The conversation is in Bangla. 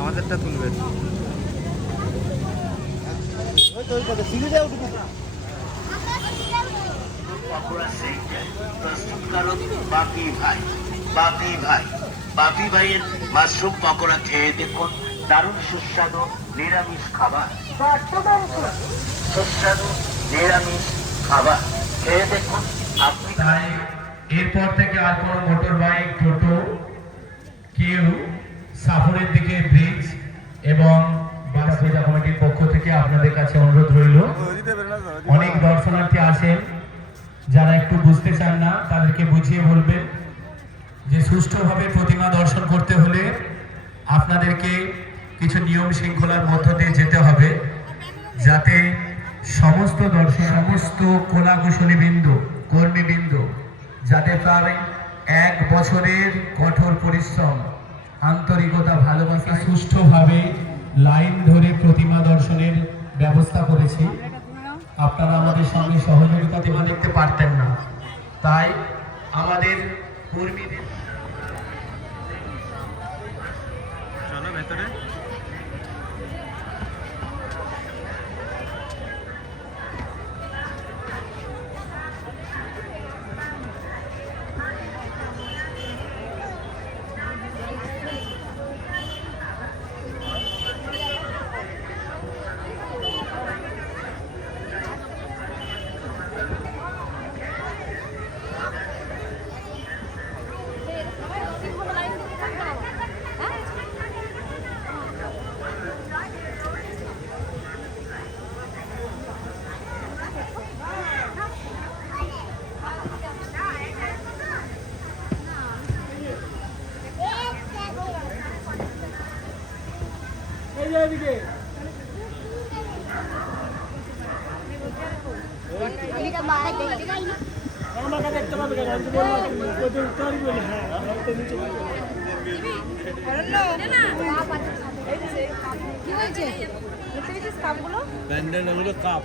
আমাদেরটা তুলবেন বাপি ভাইয়ের মাশরুম পকোড়া খেয়ে দেখুন দারুণ সুস্বাদু নিরামিষ খাবার সুস্বাদু নিরামিষ এরপর থেকে আর কোনো মোটর বাইক টোটো, কেউ সাফরের দিকে ব্রিজ এবং বাস পক্ষ থেকে আপনাদের কাছে অনুরোধ রইল। অনেক দর্শনার্থী আসেন যারা একটু বুঝতে চান না, তাদেরকে বুঝিয়ে বলবেন যে সুষ্ঠুভাবে প্রতিমা দর্শন করতে হলে আপনাদেরকে কিছু নিয়ম শৃঙ্খলার মধ্য দিয়ে যেতে হবে, যাতে সমস্ত দর্শন সমস্ত কলাকুশলী বিন্দু কর্মীবৃন্দ যাতে তার এক বছরের কঠোর পরিশ্রম, আন্তরিকতা, ভালোবাসা, সুষ্ঠুভাবে লাইন ধরে প্রতিমা দর্শনের ব্যবস্থা করেছি। আপনারা আমাদের সঙ্গে সহযোগিতা দেওয়া দেখতে পারতেন না। তাই আমাদের কর্মীদের কি হয়েছে কাপ